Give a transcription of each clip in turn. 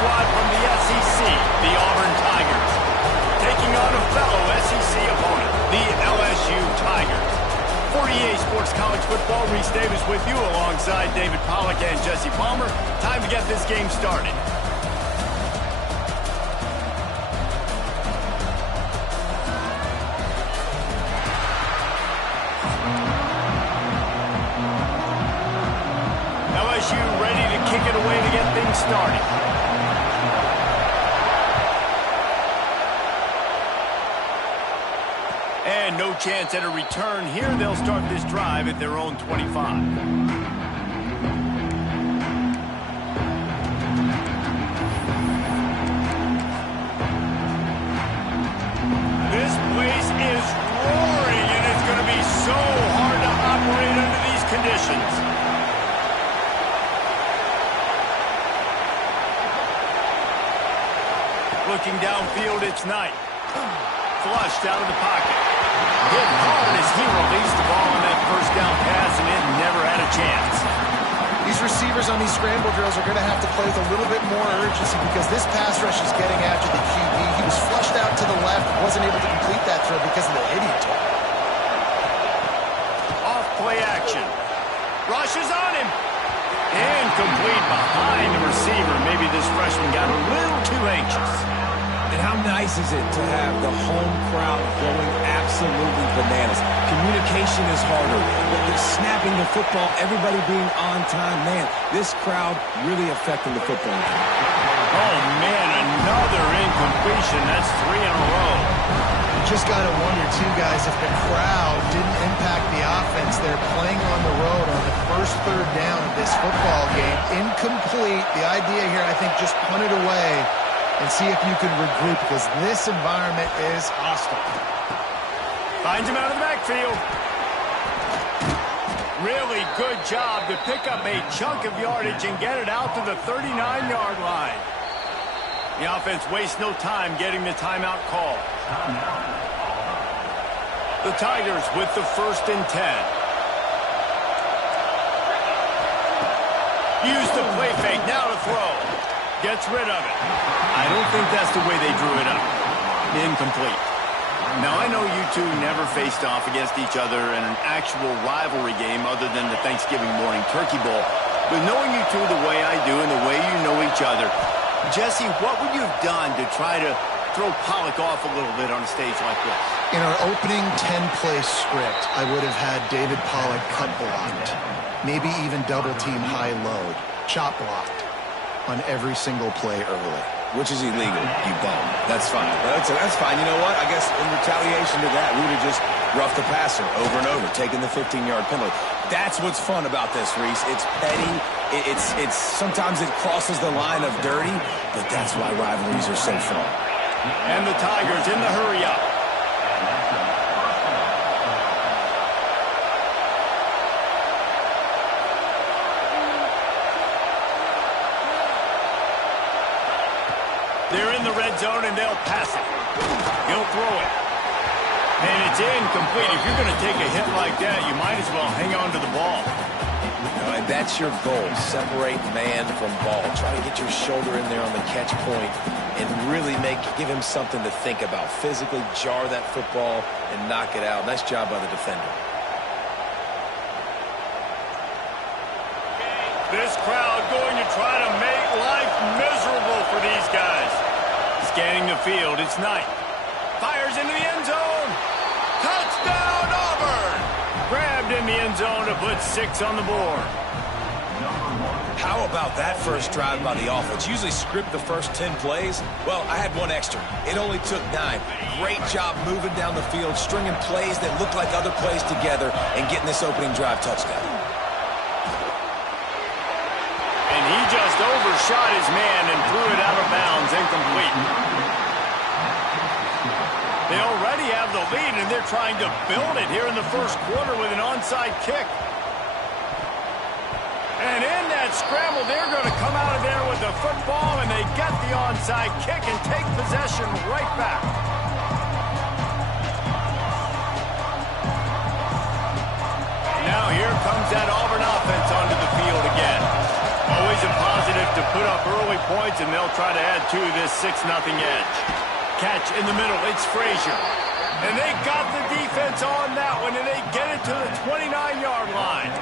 squad from the SEC, the Auburn Tigers, taking on a fellow SEC opponent, the LSU Tigers. 48 Sports College Football, Reese Davis with you alongside David Pollack and Jesse Palmer. Time to get this game started. LSU ready to kick it away to get things started. And no chance at a return here. They'll start this drive at their own 25. This place is roaring, and it's going to be so hard to operate under these conditions. Looking downfield, it's Knight. Flushed out of the pocket. Hit hard as he released the ball on that first down pass, and it never had a chance. These receivers on these scramble drills are going to have to play with a little bit more urgency because this pass rush is getting after the QB. He was flushed out to the left, wasn't able to complete that throw because of the hit he took. Off play action. Rushes on him. Incomplete behind the receiver. Maybe this freshman got a little too anxious. And how nice is it to have the home crowd going absolutely bananas? Communication is harder. But they're snapping the football, everybody being on time. Man, this crowd really affecting the football game. Oh, man, another incompletion. That's 3 in a row. You just got to wonder, too, guys, if the crowd didn't impact the offense. They're playing on the road on the first third down of this football game. Incomplete. The idea here, I think, just punt it away and see if you can regroup, because this environment is hostile. Finds him out of the backfield. Really good job to pick up a chunk of yardage and get it out to the 39-yard line. The offense wastes no time getting the timeout call. The Tigers with the 1st and 10. Use the play fake, now to throw. Gets rid of it. I don't think that's the way they drew it up. Incomplete. Now, I know you two never faced off against each other in an actual rivalry game other than the Thanksgiving morning Turkey Bowl. But knowing you two the way I do and the way you know each other, Jesse, what would you have done to try to throw Pollack off a little bit on a stage like this? In our opening 10-play script, I would have had David Pollack cut blocked, maybe even double-team high-load, chop blocked on every single play early. Which is illegal, you bum. That's fine. That's fine. You know what? I guess in retaliation to that, we would have just roughed the passer over and over, taking the 15-yard penalty. That's what's fun about this, Reese. It's petty. It's sometimes it crosses the line of dirty, but that's why rivalries are so fun. And the Tigers in the hurry-up. They're in the red zone, and they'll pass it. He'll throw it. And it's incomplete. If you're going to take a hit like that, you might as well hang on to the ball. And that's your goal. Separate man from ball. Try to get your shoulder in there on the catch point and really give him something to think about. Physically jar that football and knock it out. Nice job by the defender. This crowd going to try to make life miserable for these guys. Scanning the field, it's Knight. Fires into the end zone. Touchdown, Auburn! Grabbed in the end zone to put 6 on the board. How about that first drive by the offense? Usually script the first 10 plays. Well, I had one extra. It only took 9. Great job moving down the field, stringing plays that looked like other plays together, and getting this opening drive touchdown. And he just overshot his man and threw it out of bounds, incomplete. They already have the lead, and they're trying to build it here in the first quarter with an onside kick. And in that scramble, they're going to come out of there with the football, and they get the onside kick and take possession right back. Now here comes that Auburn offense onto the field again. Always a positive to put up early points, and they'll try to add to this 6-0 edge. Catch in the middle. It's Frazier. And they got the defense on that one, and they get it to the 29-yard line.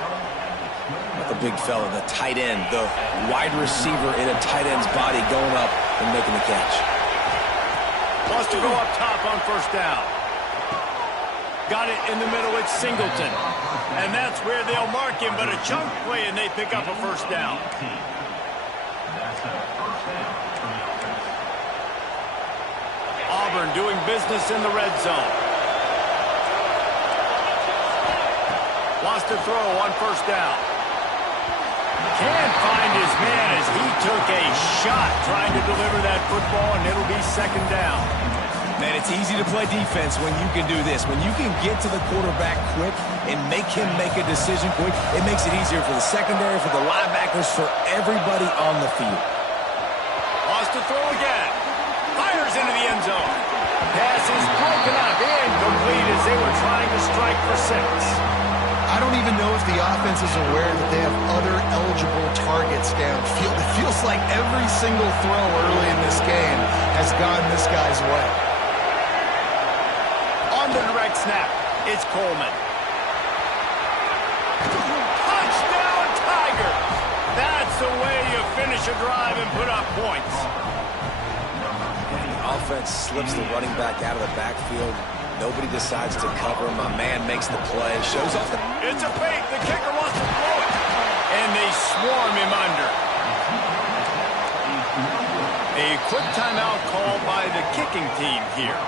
The big fella, the tight end, the wide receiver in a tight end's body going up and making the catch. Wants to go up top on first down. Got it in the middle. It's Singleton. And that's where they'll mark him, but a chunk play, and they pick up a first down. Auburn doing business in the red zone. Wants to throw on first down. Can't find his man as he took a shot trying to deliver that football, and it'll be second down. Man, it's easy to play defense when you can do this. When you can get to the quarterback quick and make him make a decision quick, it makes it easier for the secondary, for the linebackers, for everybody on the field. Wants to throw again. Fires into the end zone. Pass is broken up, incomplete as they were trying to strike for 6. I don't even know if the offense is aware that they have other eligible targets downfield. It feels like every single throw early in this game has gone this guy's way. On the direct snap, it's Coleman. Touchdown, Tigers! That's the way you finish a drive and put up points. The offense slips the running back out of the backfield. Nobody decides to cover him. My man makes the play, shows off the... It's a fake. The kicker wants to throw it. And they swarm him under. A quick timeout called by the kicking team here.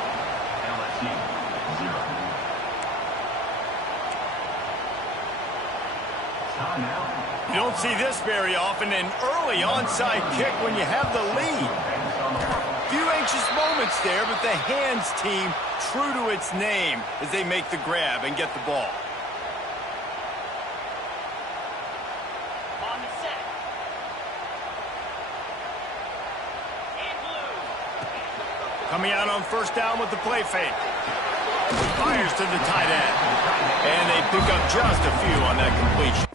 You don't see this very often, an early onside kick when you have the lead. Few anxious moments there, but the hands team true to its name as they make the grab and get the ball. On the set. In blue. Coming out on first down with the play fake. Fires to the tight end. And they pick up just a few on that completion.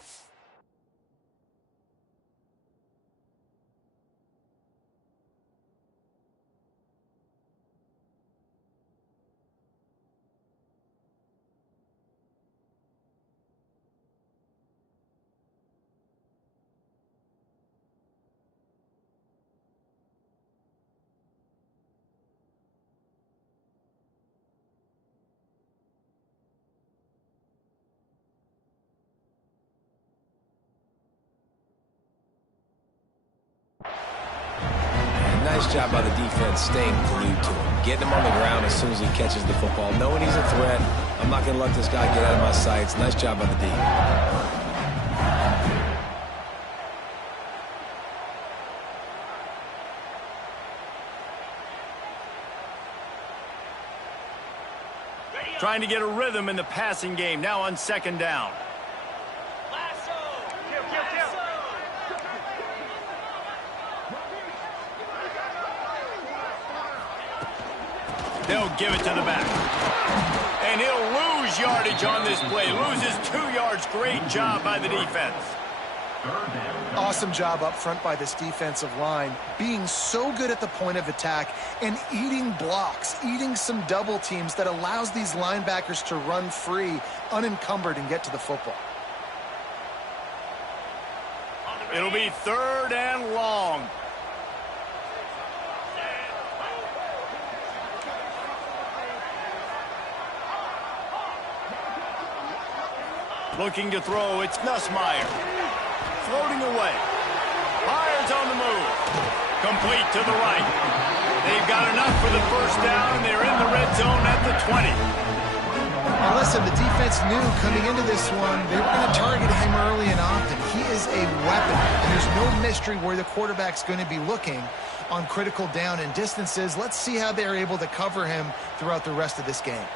Nice job by the defense staying glued to him, getting him on the ground as soon as he catches the football, knowing he's a threat. I'm not going to let this guy get out of my sights. Nice job by the D. Trying to get a rhythm in the passing game, now on second down. They'll give it to the back. And he'll lose yardage on this play. Loses 2 yards. Great job by the defense. Awesome job up front by this defensive line, being so good at the point of attack and eating blocks, eating some double teams that allows these linebackers to run free, unencumbered, and get to the football. It'll be third and long. Looking to throw, it's Nussmeier. Floating away. Fires on the move. Complete to the right. They've got enough for the first down, and they're in the red zone at the 20. Now listen, the defense knew coming into this one, they were going to target him early and often. He is a weapon, and there's no mystery where the quarterback's going to be looking on critical down and distances. Let's see how they're able to cover him throughout the rest of this game.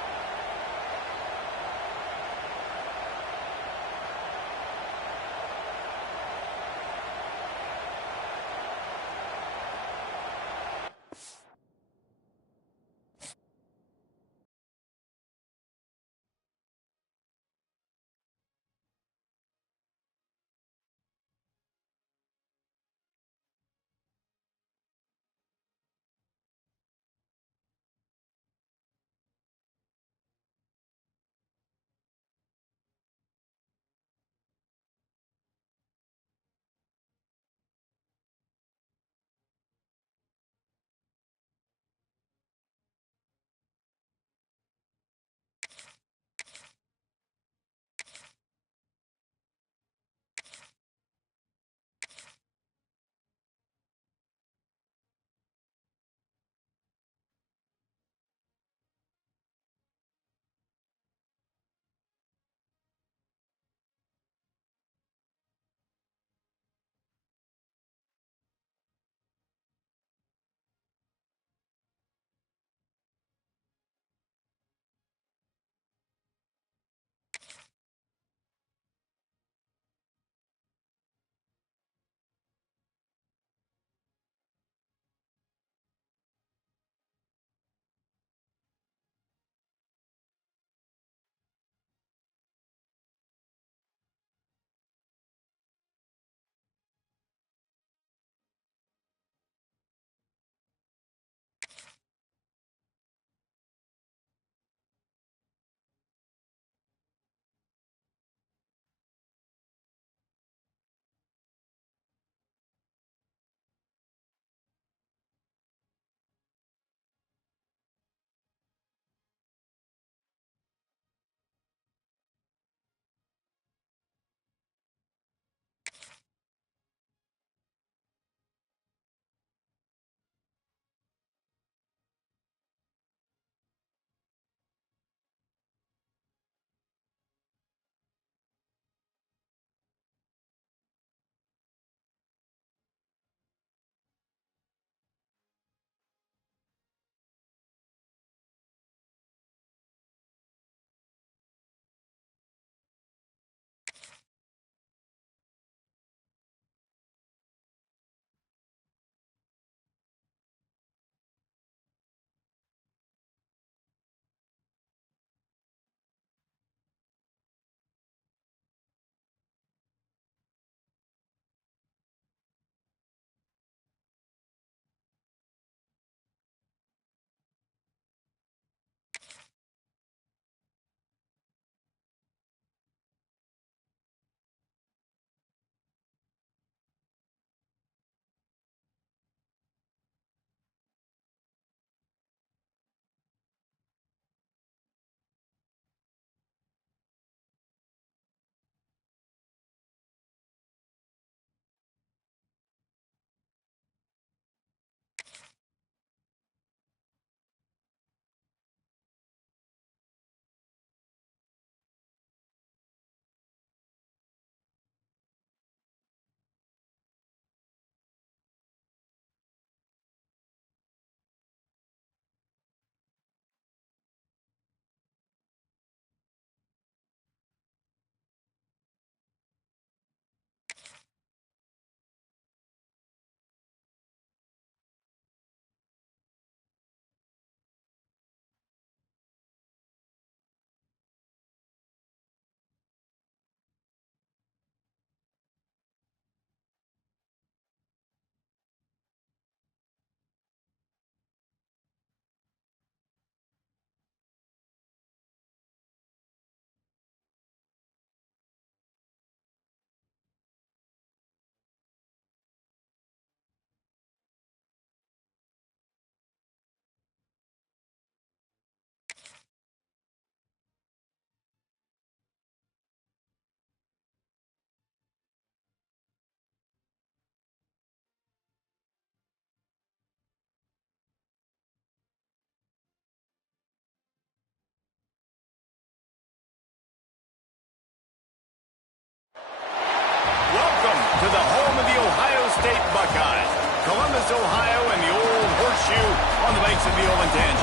Columbus, Ohio, and the old horseshoe on the banks of the old Ncaa.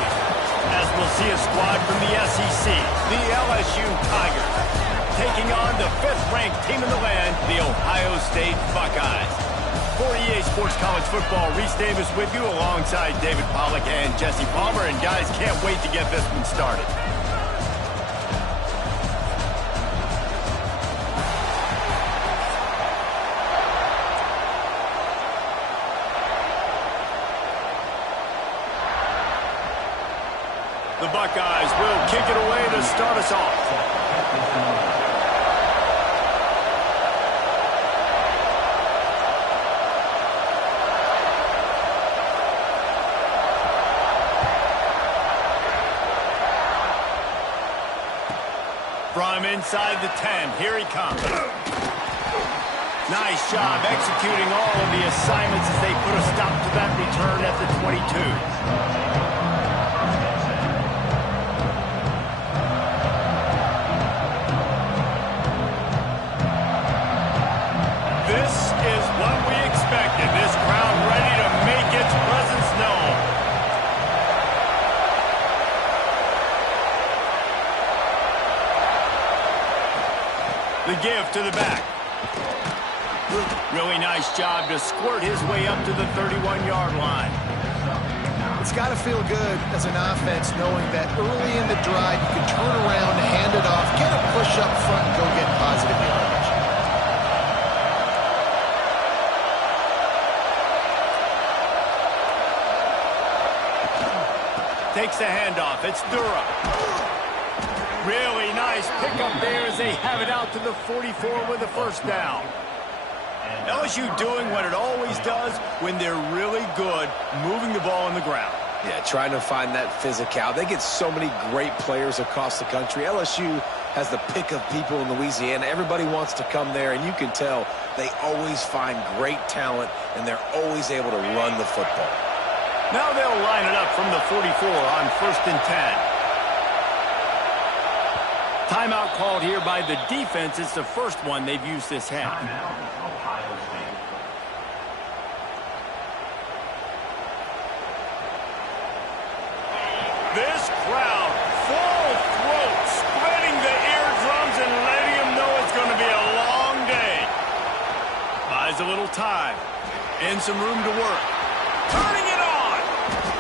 As we'll see a squad from the SEC, the LSU Tigers, taking on the 5th-ranked team in the land, the Ohio State Buckeyes. For EA Sports College Football, Reese Davis with you alongside David Pollack and Jesse Palmer. And guys, can't wait to get this one started. The Buckeyes will kick it away to start us off. From inside the 10, here he comes. Nice job executing all of the assignments as they put a stop to that return at the 22. This is what we expected. This crowd ready to make its presence known. The give to the back. Really nice job to squirt his way up to the 31-yard line. It's got to feel good as an offense knowing that early in the drive you can turn around, hand it off, get a push up front, and go get positive yardage. Takes the handoff. It's Durham. Really nice pickup there as they have it out to the 44 with a first down. LSU doing what it always does when they're really good, moving the ball on the ground. Yeah, trying to find that physical. They get so many great players across the country. LSU has the pick of people in Louisiana. Everybody wants to come there, and you can tell they always find great talent, and they're always able to run the football. Now they'll line it up from the 44 on 1st and 10. Timeout called here by the defense. It's the first one they've used this half. This crowd, full throat, spreading the eardrums and letting them know it's going to be a long day. Buys a little time and some room to work. Turning it on.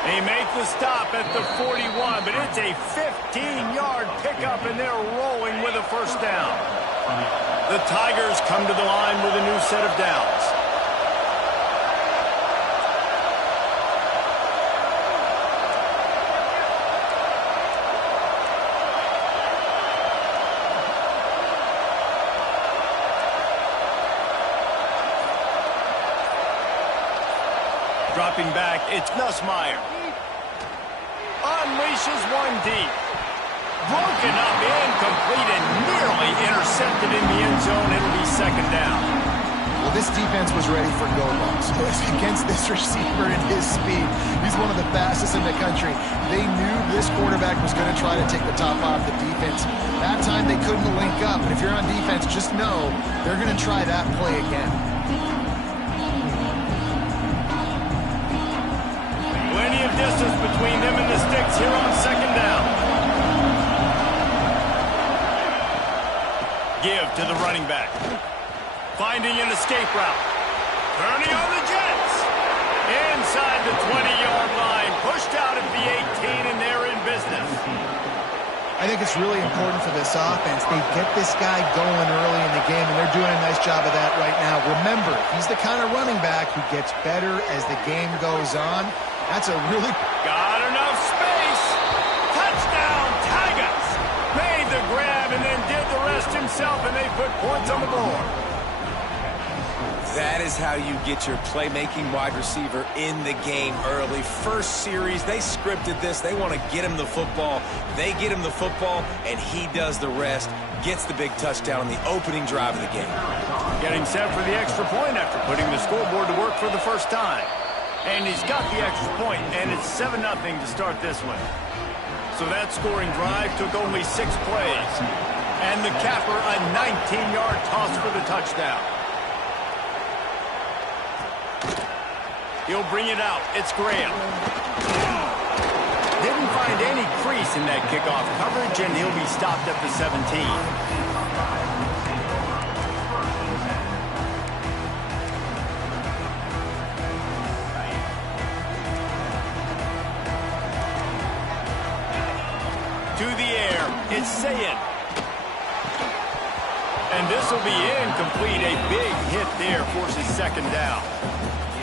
They make the stop at the 41, but it's a 15-yard pickup, and they're rolling with a first down. The Tigers come to the line with a new set of downs. Dropping back, it's Nussmeier. Unleashes one deep. Broken up, incomplete, and nearly intercepted in the end zone. It'll be second down. Well, this defense was ready for go-balls. Against this receiver and his speed, he's one of the fastest in the country. They knew this quarterback was going to try to take the top off the defense. That time they couldn't link up, and if you're on defense, just know they're going to try that play again. Plenty of distance between them and the sticks here on second down. Give to the running back. Finding an escape route. Turning on the Jets. Inside the 20-yard line. Pushed out at the 18, and they're in business. I think it's really important for this offense. They get this guy going early in the game, and they're doing a nice job of that right now. Remember, he's the kind of running back who gets better as the game goes on. That's a really... Got enough space. Touchdown, Tigers. Made the grab and then did the rest himself, and they put points on the board. That is how you get your playmaking wide receiver in the game early. First series, they scripted this. They want to get him the football. They get him the football, and he does the rest. Gets the big touchdown on the opening drive of the game. Getting set for the extra point after putting the scoreboard to work for the first time. And he's got the extra point, and it's 7-0 to start this one. So that scoring drive took only 6 plays. And the capper, a 19-yard toss for the touchdown. He'll bring it out. It's Graham. Didn't find any crease in that kickoff coverage, and he'll be stopped at the 17. To the air, it's Ncaa. And this will be incomplete. A big hit there forces second down.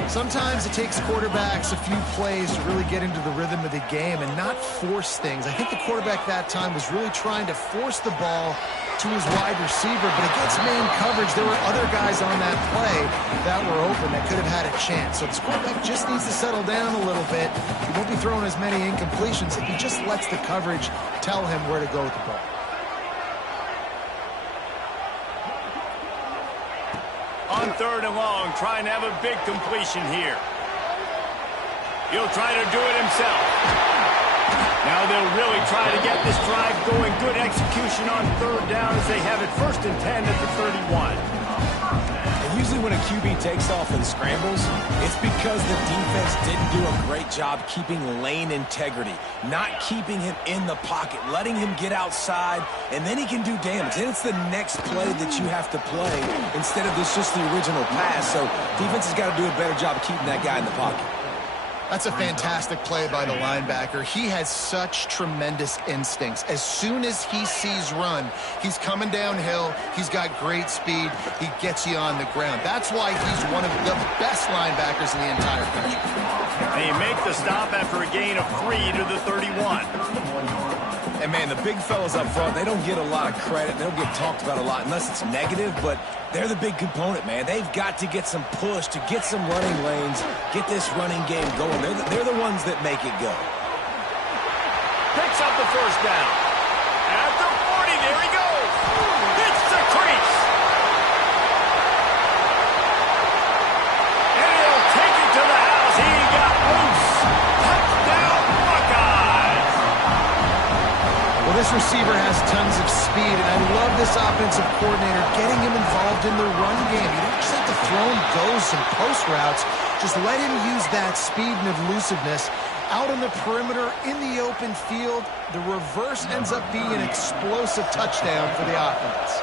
Sometimes it takes quarterbacks a few plays to really get into the rhythm of the game and not force things. I think the quarterback that time was really trying to force the ball to his wide receiver, but against man coverage, there were other guys on that play that were open that could have had a chance. So this quarterback just needs to settle down a little bit. He won't be throwing as many incompletions if he just lets the coverage tell him where to go with the ball. On 3rd and long, trying to have a big completion here. He'll try to do it himself. Now they'll really try to get this drive going. Good execution on 3rd down as they have it 1st and 10 at the 31. And usually when a QB takes off and scrambles, it's because the defense didn't do a great job keeping lane integrity, not keeping him in the pocket, letting him get outside, and then he can do damage. Then it's the next play that you have to play instead of this just the original pass. So defense has got to do a better job of keeping that guy in the pocket. That's a fantastic play by the linebacker. He has such tremendous instincts. As soon as he sees run, he's coming downhill. He's got great speed. He gets you on the ground. That's why he's one of the best linebackers in the entire country. They make the stop after a gain of 3 to the 31. And, man, the big fellas up front, they don't get a lot of credit. They don't get talked about a lot unless it's negative, but they're the big component, man. They've got to get some push, to get some running lanes, get this running game going. They're the ones that make it go. Picks up the 1st down. At the 40, there he goes. Hits the crease. And he'll take it to the house. He got loose. Touchdown, Buckeyes. Well, this receiver has tons of speed, and I love this offensive coordinator getting him involved in the run game. You don't just have to throw him goes and post routes. Just let him use that speed and elusiveness. Out on the perimeter, in the open field, the reverse ends up being an explosive touchdown for the offense.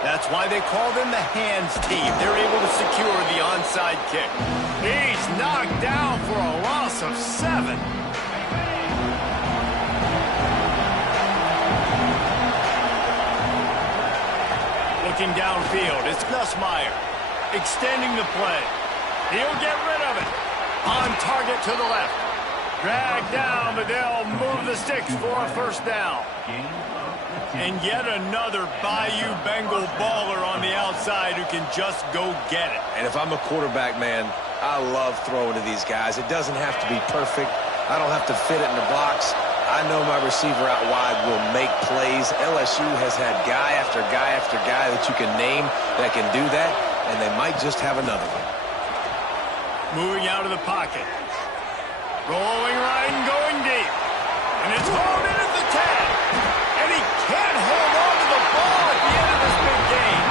That's why they call them the hands team. They're able to secure the onside kick. He's knocked down for a loss of 7. Looking downfield, it's Nussmeier. Extending the play. He'll get rid of it. On target to the left. Dragged down, but they'll move the sticks for a 1st down. And yet another Bayou Bengal baller on the outside who can just go get it. And if I'm a quarterback, man, I love throwing to these guys. It doesn't have to be perfect. I don't have to fit it in the box. I know my receiver out wide will make plays. LSU has had guy after guy after guy that you can name that can do that, and they might just have another one. Moving out of the pocket. Rolling right and going deep. And it's hauled in at the 10. And he can't hold on to the ball at the end of this big game.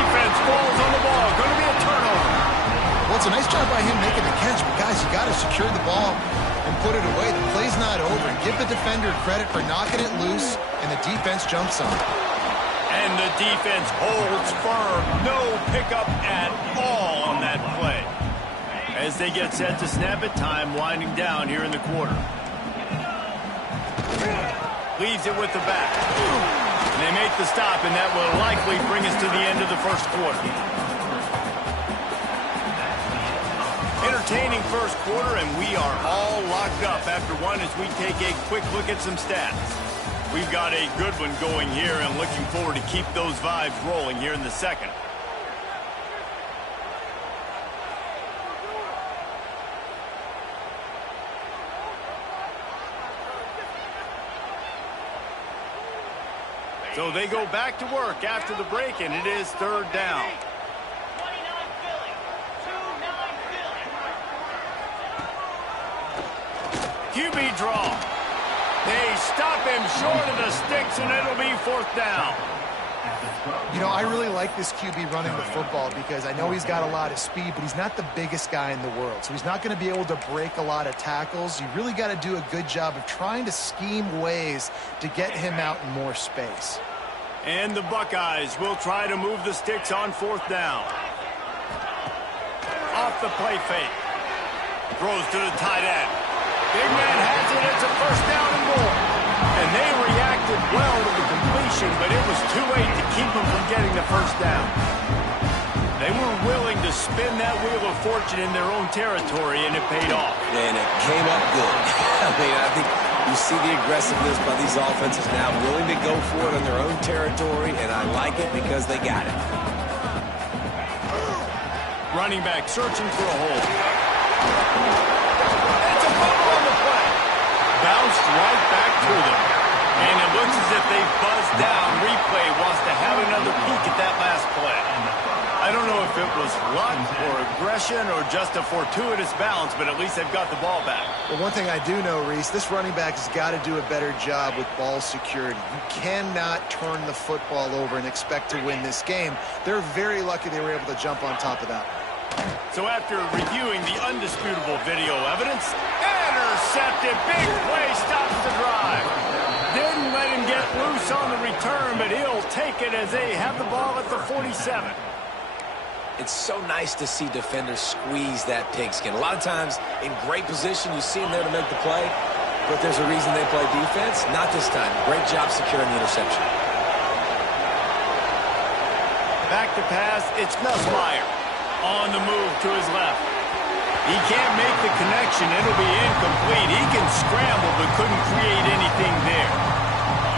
Defense falls on the ball. Going to be a turnover. Well, it's a nice job by him making the catch, but guys, you got to secure the ball and put it away. The play's not over. Give the defender credit for knocking it loose, and the defense jumps on it. And the defense holds firm. No pickup at all on that play. As they get set to snap it, time winding down here in the quarter. Leaves it with the back. And they make the stop, and that will likely bring us to the end of the 1st quarter. Entertaining 1st quarter, and we are all locked up after one as we take a quick look at some stats. We've got a good one going here, and looking forward to keep those vibes rolling here in the 2nd. So they go back to work after the break, and it is 3rd down. 29 Philly. 2-9 Philly. QB draw. They stop him short of the sticks, and it'll be 4th down. You know, I really like this QB running the football because I know he's got a lot of speed, but he's not the biggest guy in the world. So he's not going to be able to break a lot of tackles. You really got to do a good job of trying to scheme ways to get him out in more space. And the Buckeyes will try to move the sticks on 4th down. Off the play fake. Throws to the tight end. Big man has it. It's a 1st down and more. And they reacted well to the completion, but it was too late to keep them from getting the 1st down. They were willing to spin that wheel of fortune in their own territory, and it paid off. And it came up good. I mean, I think you see the aggressiveness by these offenses now, willing to go for it on their own territory, and I like it because they got it. Running back searching for a hole. It's a fumble on the play. Bounced right back to them. And it looks as if they buzzed down. Replay wants to have another peek at that last play. I don't know if it was luck or aggression or just a fortuitous bounce, but at least they've got the ball back. Well, one thing I do know, Reese, this running back has got to do a better job with ball security. You cannot turn the football over and expect to win this game. They're very lucky they were able to jump on top of that. So after reviewing the undisputable video evidence, intercepted, big play, stops the drive. Didn't let him get loose on the return, but he'll take it as they have the ball at the 47. It's so nice to see defenders squeeze that pigskin. A lot of times in great position, you see them there to make the play, but there's a reason they play defense. Not this time. Great job securing the interception. Back to pass, it's Nussmeier. On the move to his left. He can't make the connection. It'll be incomplete. He can scramble, but couldn't create anything there.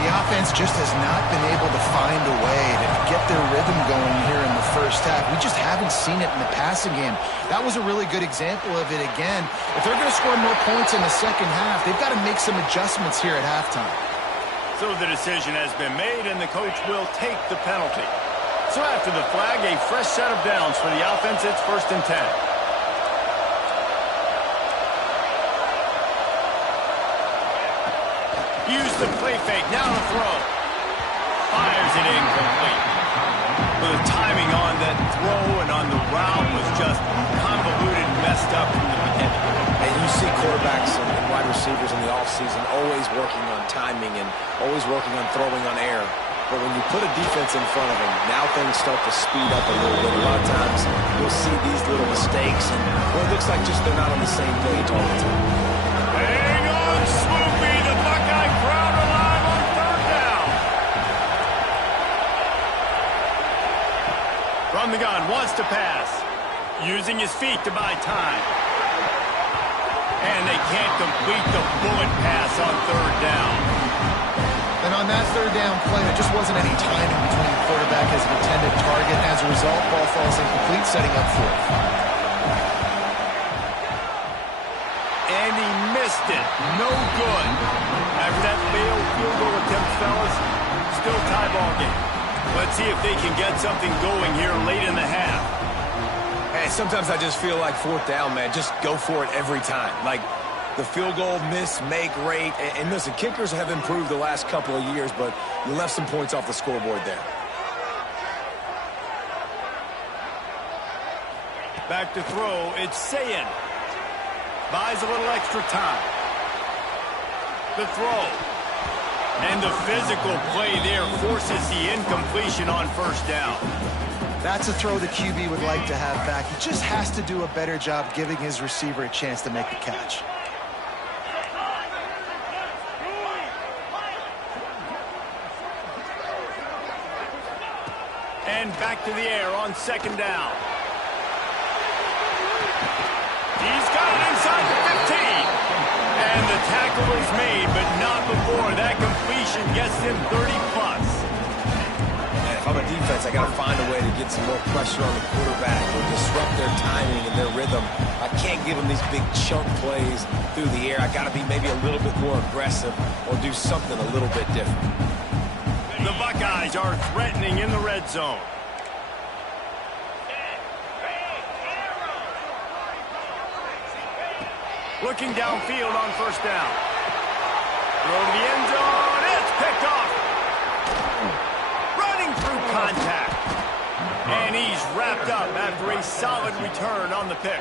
The offense just has not been able to find a way to get their rhythm going here in the 1st half. We just haven't seen it in the passing game. That was a really good example of it again. If they're going to score more points in the 2nd half, they've got to make some adjustments here at halftime. So the decision has been made, and the coach will take the penalty. So after the flag, a fresh set of downs for the offense. It's 1st and 10. Use the play fake, now to throw. Fires it incomplete. Well, the timing on that throw and on the route was just convoluted and messed up from the beginning. And you see quarterbacks and wide receivers in the offseason always working on timing and always working on throwing on air. But when you put a defense in front of them, now things start to speed up a little bit. A lot of times you'll see these little mistakes, and well, it looks like just they're not on the same page all the time. Hang on, Swoopy, the Buckeye crowd alive on 3rd down. From the gun, wants to pass. Using his feet to buy time. And they can't complete the bullet pass on 3rd down. And on that 3rd down play, there just wasn't any timing between the quarterback and his intended target. As a result, ball falls incomplete, setting up 4th. And he missed it. No good. After that failed field goal attempt, fellas, still tie ball game. Let's see if they can get something going here late in the half. And sometimes I just feel like 4th down, man. Just go for it every time. Like, the field goal miss, make rate. And listen, kickers have improved the last couple of years, but you left some points off the scoreboard there. Back to throw, it's Ncaa. Buys a little extra time. The throw. And the physical play there forces the incompletion on 1st down. That's a throw the QB would like to have back. He just has to do a better job giving his receiver a chance to make the catch. And back to the air on 2nd down. He's got it inside the 15. And the tackle is made, but not before that completion gets him 30-plus. And if I'm a defense, I got to find a way to get some more pressure on the quarterback or disrupt their timing and their rhythm. I can't give them these big chunk plays through the air. I got to be maybe a little bit more aggressive or do something a little bit different. The Buckeyes are threatening in the red zone. Looking downfield on 1st down. Throw to the end zone. It's picked off. Running through wrapped up after a solid return on the pick.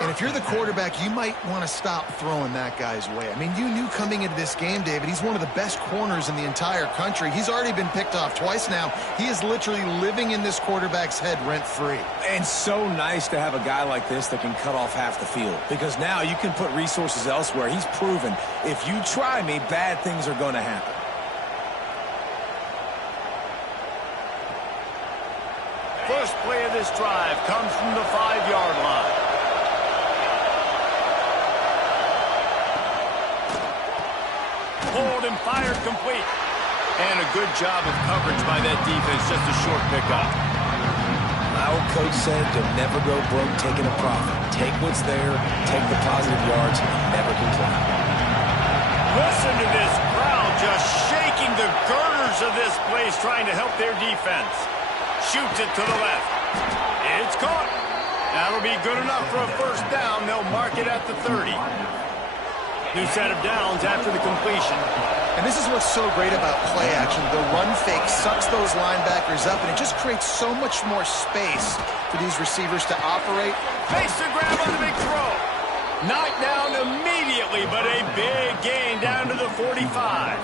And if you're the quarterback, you might want to stop throwing that guy's way. I mean, you knew coming into this game, David, he's one of the best corners in the entire country. He's already been picked off twice now. He is literally living in this quarterback's head rent-free. And so nice to have a guy like this that can cut off half the field, because now you can put resources elsewhere. He's proven if you try me, bad things are going to happen. First play of this drive comes from the 5-yard line. Pulled and fired complete. And a good job of coverage by that defense. Just a short pickup. My old coach said you'll never go broke taking a profit. Take what's there, take the positive yards, and never complain. Listen to this crowd just shaking the girders of this place, trying to help their defense. Shoots it to the left. It's caught. That'll be good enough for a first down. They'll mark it at the 30. New set of downs after the completion. And this is what's so great about play action. The run fake sucks those linebackers up, and it just creates so much more space for these receivers to operate. Face the grab on the big throw. Knocked down immediately, but a big gain down to the 45.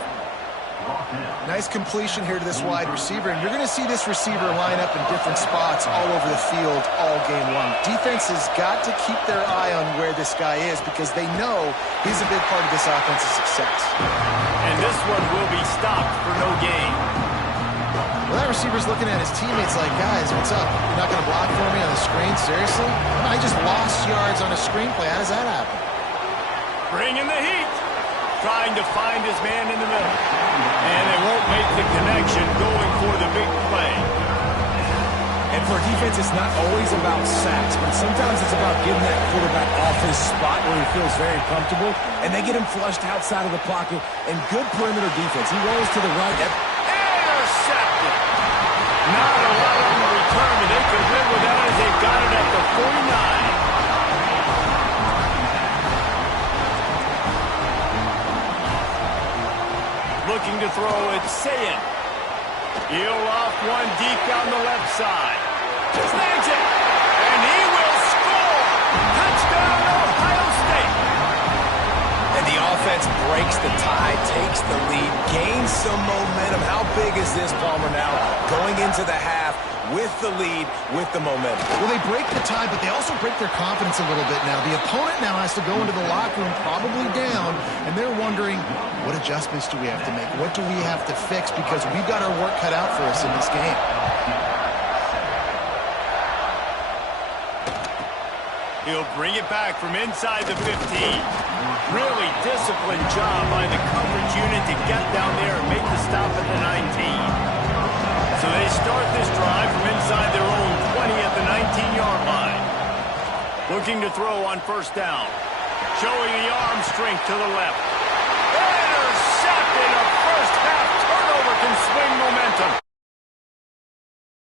Nice completion here to this wide receiver, and you're going to see this receiver line up in different spots all over the field all game long. Defense has got to keep their eye on where this guy is, because they know he's a big part of this offense's success. And this one will be stopped for no gain. Well, that receiver's looking at his teammates like, guys, what's up? You're not going to block for me on the screen? Seriously? I just lost yards on a screenplay. How does that happen? Bringing the heat. Trying to find his man in the middle. And they won't make the connection, going for the big play. And for a defense, it's not always about sacks, but sometimes it's about getting that quarterback off his spot where he feels very comfortable, and they get him flushed outside of the pocket. And good perimeter defense. He rolls to the right. Intercepted. Not a lot on the return, but they could live with that as they got it at the 49. Looking to throw it, Ncaa. He'll off one deep down the left side. Snags it, and he will score. Touchdown, Ohio State. And the offense breaks the tie, takes the lead, gains some momentum. How big is this, Palmer, now? Going into the half with the lead, with the momentum. Well, they break the tie, but they also break their confidence a little bit now. The opponent now has to go into the locker room probably down, and they're wondering, what adjustments do we have to make? What do we have to fix? Because we've got our work cut out for us in this game. He'll bring it back from inside the 15. Really disciplined job by the coverage unit to get down there and make the stop at the 19. So they start this drive from inside their own 20 at the 19-yard line. Looking to throw on first down. Showing the arm strength to the left.